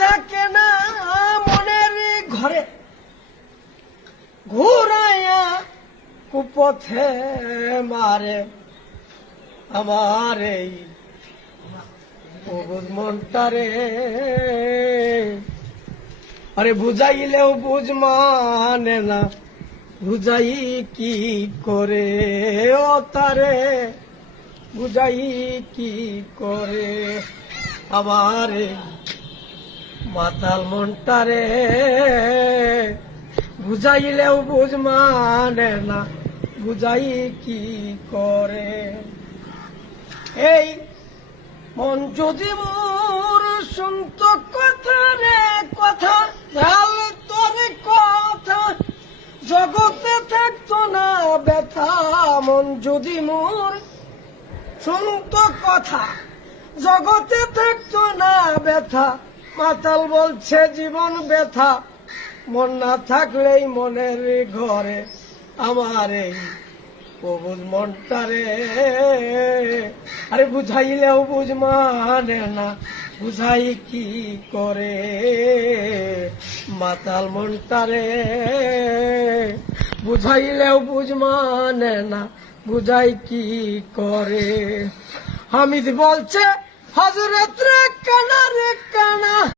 থাকে না মনের ঘরে, ঘুরাইয়া কুপথে মারে আমার এই অবুঝ মনটারে। আরে বুঝাইলেও বুঝ মানে না, বুঝাই কি করে ও তারে, বুঝাই কি করে আমার এই মাতাল মনটারে। বুঝাইলেও বুঝ মানে না, বুঝাই কি করে। এই মন যদি মোর শুনত কথা রে কথা, তাহলে তোর কথা জগতে থাকতো না ব্যথা। মন যদি মোর শুনত কথা, জগতে থাকতো না ব্যথা। মাতাল বলছে জীবন ব্যথা, মন না থাকলেই মনের ঘরে আমার এই অবুঝ মনটারে। আরে বুঝাইলেও বুঝ মানে না, বুঝাই কি করে মাতাল মনটারে। বুঝাইলেও বুঝ মানে না, বুঝাই কি করে। হামিদ বলছে হযরত রে কানা রে কানা।